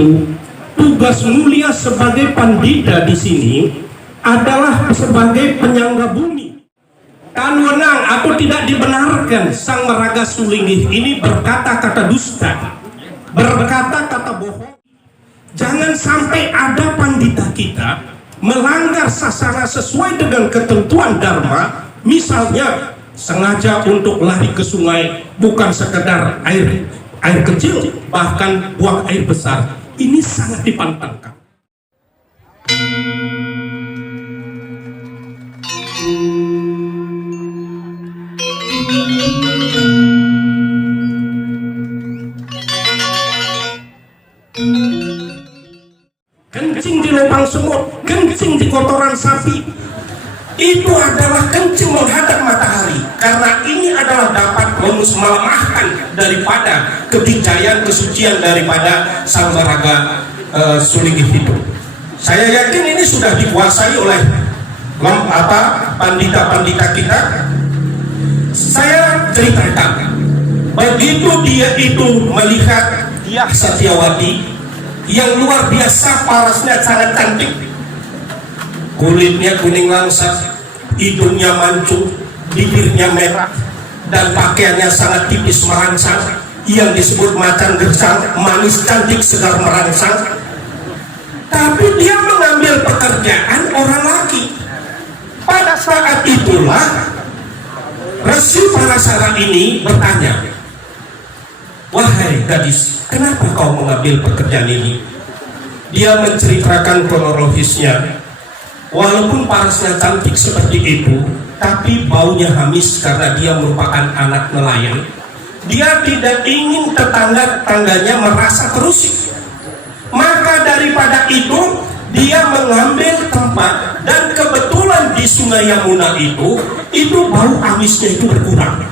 itu, tugas mulia sebagai pandita di sini adalah sebagai penyangga bumi. Kan wenang atau tidak dibenarkan Sang Maraga Sulinggih ini berkata-kata dusta, berkata-kata bohong. Jangan sampai ada pandita kita melanggar sasana sesuai dengan ketentuan Dharma, misalnya sengaja untuk lari ke sungai, bukan sekedar air kecil, bahkan buang air besar. Ini sangat dipantangkan. Kencing di lubang semut, kencing di kotoran sapi, itu adalah kencing menghadap matahari, karena ini adalah dapat melemahkan daripada kebijayaan kesucian daripada Sang Maraga Sulinggih itu. Saya yakin ini sudah dikuasai oleh pandita-pandita kita. Saya ceritakan, begitu dia itu melihat Dyah Satyawati yang luar biasa parasnya, sangat cantik, kulitnya kuning langsat, hidungnya mancung, bibirnya merah, dan pakaiannya sangat tipis merangsang, yang disebut macan gersang, manis cantik segar merangsang. Tapi dia mengambil pekerjaan orang laki. Pada saat itulah Resi Parasara ini bertanya, "Wahai gadis, kenapa kau mengambil pekerjaan ini?" Dia menceritakan kronologisnya. Walaupun parasnya cantik seperti itu, tapi baunya hamis karena dia merupakan anak nelayan. Dia tidak ingin tetangga-tangganya merasa terusik. Maka daripada itu, dia mengambil tempat, dan kebetulan di Sungai Yamuna itu bau amisnya itu berkurang.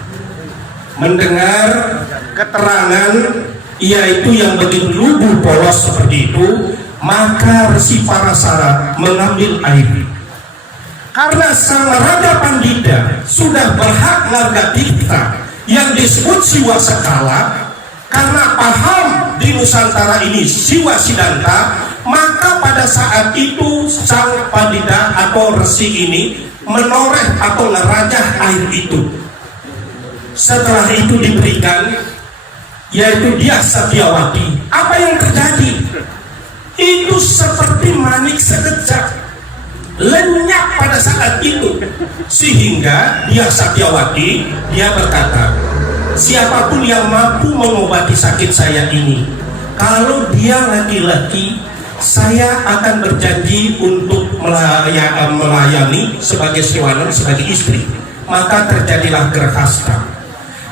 Mendengar keterangan yaitu yang begitu lugu polos seperti itu, maka Resi Parasara mengambil air. Karena Sang Maraga Pandita sudah berhak marga tirta yang disebut Siwa Sekala, karena paham di Nusantara ini Siwa Sidanta, maka pada saat itu Sang Pandita atau Resi ini menoreh atau ngerajah air itu. Setelah itu diberikan, yaitu Dyah Satyawati. Apa yang terjadi? Itu seperti manik sekejap, lenyap pada saat itu, sehingga Dyah Satyawati dia berkata, "Siapapun yang mampu mengobati sakit saya ini, kalau dia laki-laki, saya akan berjanji untuk melayani sebagai sewanan, sebagai istri." Maka terjadilah Grahasta.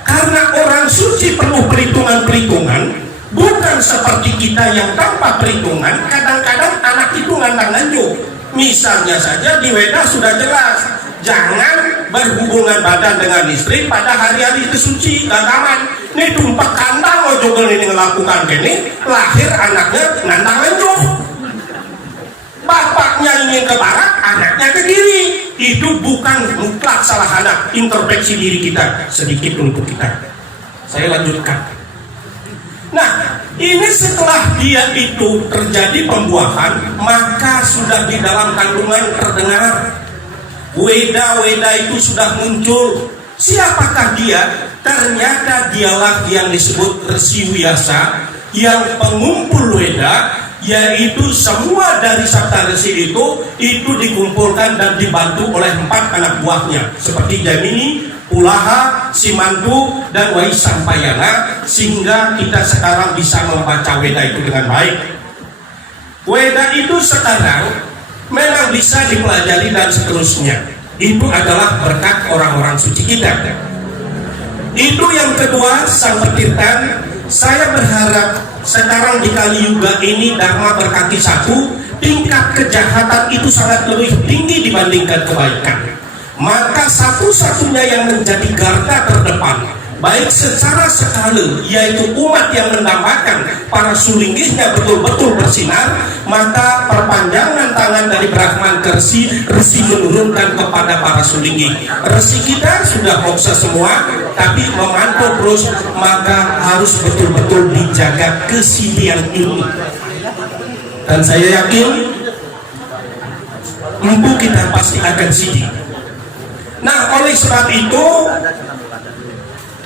Karena orang suci penuh perhitungan-perhitungan, bukan seperti kita yang tanpa perhitungan. Kadang-kadang anak itu ngandang-nganjuk. Misalnya saja di Weda sudah jelas, jangan berhubungan badan dengan istri pada hari-hari itu suci, gak aman. Ini tumpak kandang ojogel ini melakukan gini, lahir anaknya ngandang-nganjuk. Bapaknya ingin ke barat, anaknya ke kiri. Itu bukan mutlak salah anak. Introspeksi diri kita sedikit untuk kita. Saya lanjutkan. Nah, ini setelah dia itu terjadi pembuahan, maka sudah di dalam kandungan terdengar Weda-Weda itu sudah muncul. Siapakah dia? Ternyata dialah yang disebut Resi Wiyasa, yang pengumpul Weda, yaitu semua dari Sapta Resi itu dikumpulkan dan dibantu oleh 4 anak buahnya, seperti Jaimini, Pulaha, Simantu, dan Waisampayana, sehingga kita sekarang bisa membaca Weda itu dengan baik. Weda itu sekarang memang bisa dipelajari dan seterusnya. Itu adalah berkat orang-orang suci kita. Itu yang kedua, Sang Petirtan. Saya berharap sekarang di Kali Yuga ini Dharma berkaki satu, tingkat kejahatan itu sangat lebih tinggi dibandingkan kebaikan. Maka satu-satunya yang menjadi garda terdepan, baik secara skala, yaitu umat yang mendambakan para sulinggihnya betul-betul bersinar, maka perpanjangan tangan dari Brahman ke Resi menurunkan kepada para sulinggih. Resi kita sudah moksa semua, tapi memantau terus, maka harus betul-betul dijaga kesilian ini. Dan saya yakin empu kita pasti akan sidik. Nah, oleh sebab itu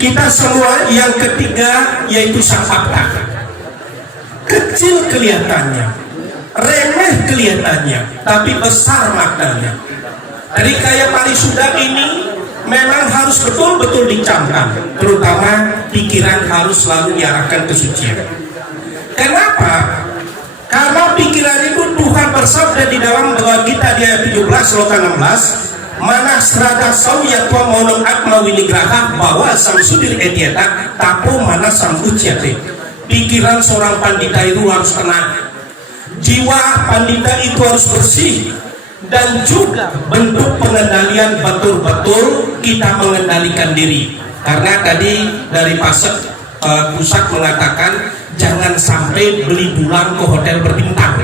kita semua yang ketiga yaitu sang fakta. Kecil kelihatannya, remeh kelihatannya, tapi besar maknanya. Dari kayak parisuda ini memang harus betul-betul dicamkan, terutama pikiran harus selalu diarahkan kesucian. Kenapa? Karena pikiran itu Tuhan bersabda di dalam Bhagavad Gita di ayat 17 sloka 16, mana serada sauya tua monong atma winigraha bahwa samsudir etieta tapo mana sambuciate. Pikiran seorang pandita itu harus tenang, jiwa pandita itu harus bersih, dan juga bentuk pengendalian betul-betul kita mengendalikan diri. Karena tadi dari pusat mengatakan jangan sampai beli bulan ke hotel berbintang.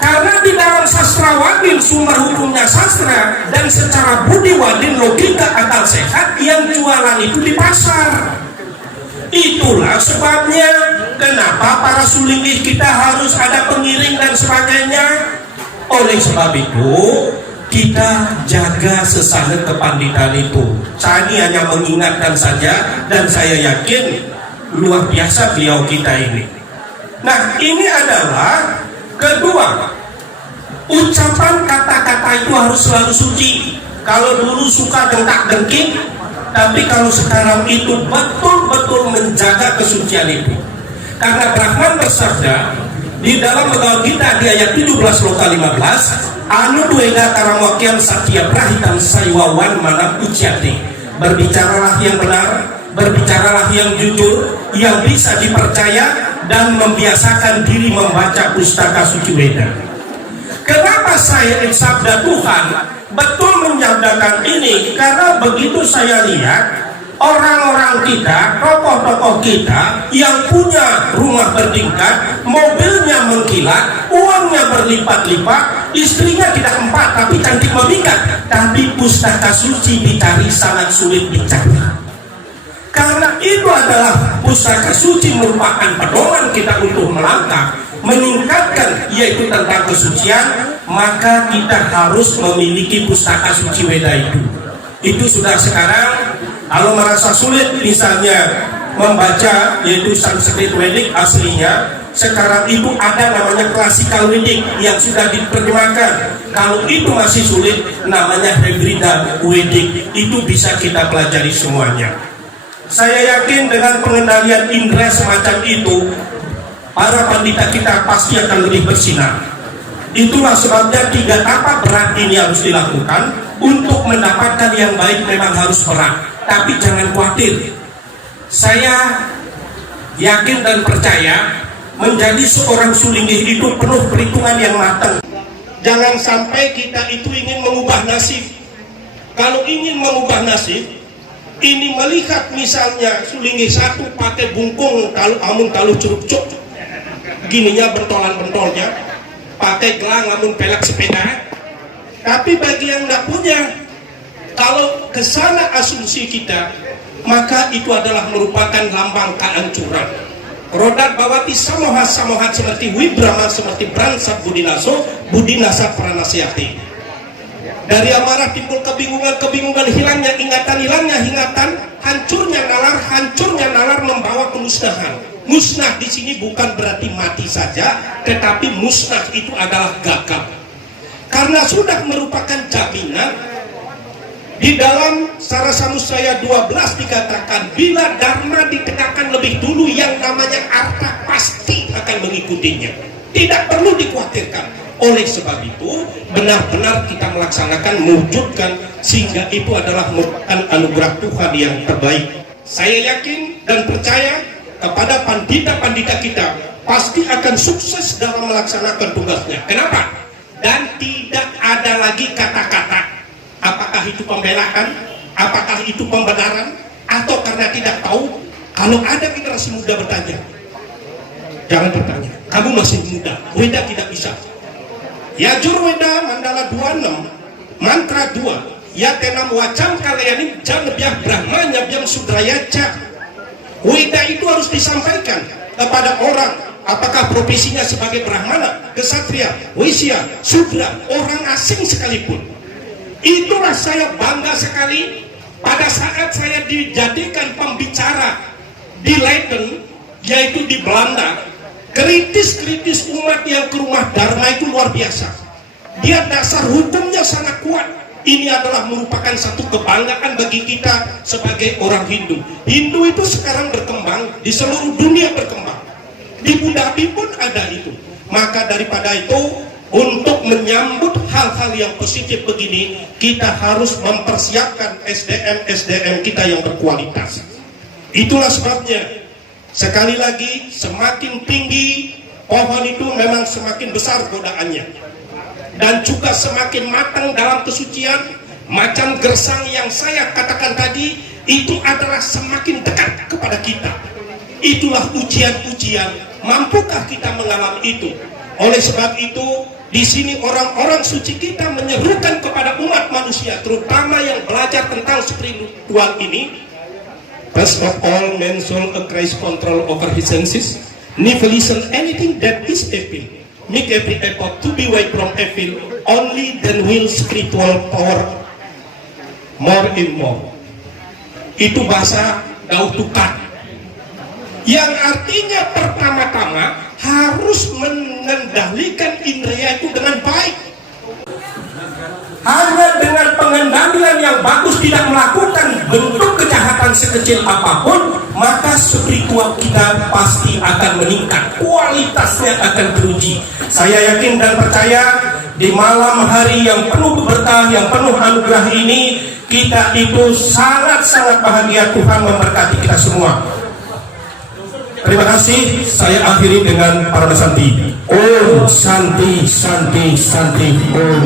Karena di dalam sastra wadin sumber hukumnya sastra, dan secara budi wadin logika akal sehat yang jualan itu di pasar. Itulah sebabnya kenapa para sulinggih kita harus ada pengiring dan sebagainya. Oleh sebab itu kita jaga sesana kepanditan itu. Saya hanya mengingatkan saja, dan saya yakin luar biasa beliau kita ini. Nah, ini adalah kedua, ucapan kata-kata itu harus selalu suci. Kalau dulu suka dengkak-dengking, tapi kalau sekarang itu betul-betul menjaga kesucian itu. Karena Brahman bersabda di dalam Bhagavad Gita di ayat 17 sloka 15, anu duega karamwakyam satya prahitam saiwawan manam uciati. Berbicaralah yang benar, berbicaralah yang jujur, yang bisa dipercaya, dan membiasakan diri membaca pustaka suci Weda. Kenapa saya sabda Tuhan betul menyabdakan ini? Karena begitu saya lihat orang-orang kita, tokoh-tokoh kita yang punya rumah bertingkat, mobilnya mengkilat, uangnya berlipat-lipat, istrinya tidak 4 tapi cantik memikat, tapi pustaka suci dicari sangat sulit dicari. Karena itu adalah pustaka suci merupakan pedoman kita untuk melangkah, meningkatkan yaitu tentang kesucian, maka kita harus memiliki pustaka suci Weda itu. Itu sudah sekarang. Kalau merasa sulit misalnya membaca yaitu Sanskrit Vedic aslinya, sekarang itu ada namanya Classical Vedic yang sudah diterjemahkan. Kalau itu masih sulit, namanya Hybrida Vedic, itu bisa kita pelajari semuanya. Saya yakin dengan pengendalian indera semacam itu, para pandita kita pasti akan lebih bersinar. Itulah sebabnya 3 tapak berat ini harus dilakukan. Untuk mendapatkan yang baik memang harus berat, tapi jangan khawatir. Saya yakin dan percaya menjadi seorang sulinggih itu penuh perhitungan yang matang. Jangan sampai kita itu ingin mengubah nasib. Kalau ingin mengubah nasib, ini melihat misalnya sulinggih satu pakai bungkung kalau curug-cuk, gininya bentolan-bentolnya, pakai gelang amun pelak sepeda. Tapi bagi yang tidak punya, kalau kesana asumsi kita, maka itu adalah merupakan lambang kehancuran. Rodat bawati samohat seperti wibrama seperti bransat budinasa pranasiati. Dari amarah timbul kebingungan, hilangnya ingatan, hancurnya nalar membawa kemusnahan. Musnah di sini bukan berarti mati saja, tetapi musnah itu adalah gagal. Karena sudah merupakan jaminan. Di dalam Sarasamusaya 12 dikatakan, bila dharma ditegakkan lebih dulu, yang namanya arta pasti akan mengikutinya, tidak perlu dikhawatirkan. Oleh sebab itu benar-benar kita melaksanakan, mewujudkan, sehingga itu adalah merupakan anugerah Tuhan yang terbaik. Saya yakin dan percaya kepada pandita-pandita kita pasti akan sukses dalam melaksanakan tugasnya. Kenapa? Dan tidak ada lagi kata-kata, apakah itu pembelaan, apakah itu pembenaran, atau karena tidak tahu. Kalau ada generasi muda bertanya, jangan bertanya, kamu masih muda, Weda tidak bisa. Ya Jurweda Mandala 26 mantra 2 ya tenam wacam kalian jam biar brahmanya biang sudrayaca. Weda itu harus disampaikan kepada orang apakah profesinya sebagai Brahmana, Ksatria, Waisya, Sudra, orang asing sekalipun. Itulah saya bangga sekali pada saat saya dijadikan pembicara di Leiden, yaitu di Belanda. Kritis-kritis umat yang ke rumah Dharma itu luar biasa. Dia dasar hukumnya sangat kuat. Ini adalah merupakan satu kebanggaan bagi kita sebagai orang Hindu. Hindu itu sekarang berkembang, di seluruh dunia berkembang. Di Buddha pun ada itu. Maka daripada itu, untuk menyambut hal-hal yang positif begini, kita harus mempersiapkan SDM kita yang berkualitas. Itulah sebabnya, sekali lagi, semakin tinggi pohon itu memang semakin besar godaannya. Dan juga semakin matang dalam kesucian, macam gersang yang saya katakan tadi, itu adalah semakin dekat kepada kita. Itulah ujian-ujian, mampukah kita mengalami itu? Oleh sebab itu, di sini orang-orang suci kita menyerukan kepada umat manusia, terutama yang belajar tentang spiritual ini. First of all, man soul acquires control over his senses. Never listen anything that is evil. Make every effort to be away from evil. Only then will spiritual power more and more. Itu bahasa Dautukan, yang artinya pertama-tama harus mengendalikan indera itu dengan baik. Hanya dengan pengendalian yang bagus, tidak melakukan bentuk kejahatan sekecil apapun, maka spiritual kita pasti akan meningkat, kualitasnya akan teruji. Saya yakin dan percaya di malam hari yang penuh berkah, yang penuh anugerah ini, kita itu sangat-sangat bahagia. Tuhan memberkati kita semua. Terima kasih. Saya akhiri dengan Parama Santi. Om Santi Santi Santi Om.